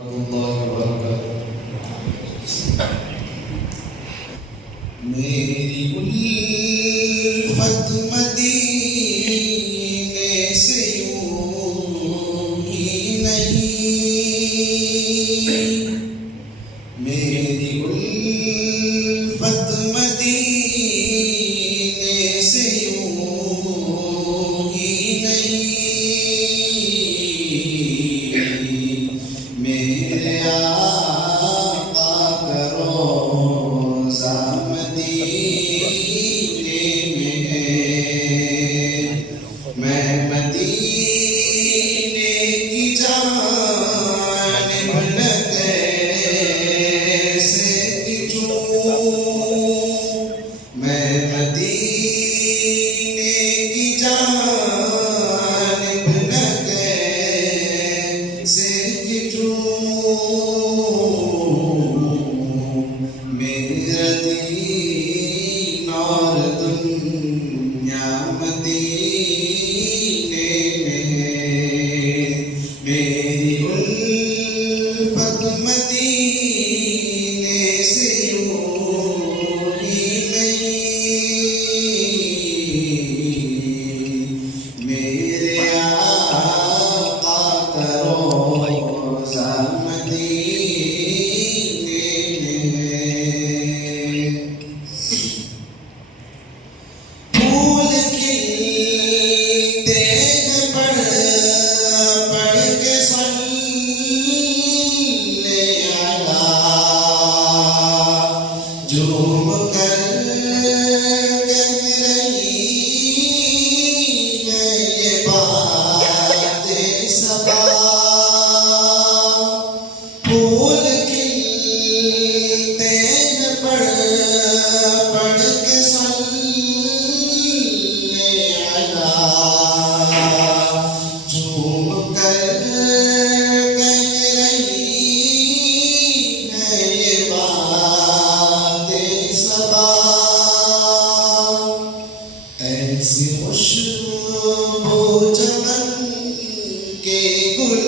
اللہ وبرکاتہ۔ میری الفت مدینے سے یوں ہی نہیں، میری الفت مدینے سے یوں ہی نہیں، میرے آقا کا روضہ مدینے میں ہے، میں مدینے کی جانب نہ کیسے ہجوں، میں مدینے کی جانب نہ کیسے میرا دین اور دنیا مدینے میں ہے، میری الفت مدینے سے یوں ہی نہیں، میرے آقا کا روضہ پھول کھلتے ہیں پڑھ کے صلی علی، جھوم کر کہہ رہی ہے یہ بات صبا، پھول کھلتے ہیں پڑھ کے جھوم کر کہہ رہی ہے یہ بات صبا، ایسی خوشبو چمن کے گل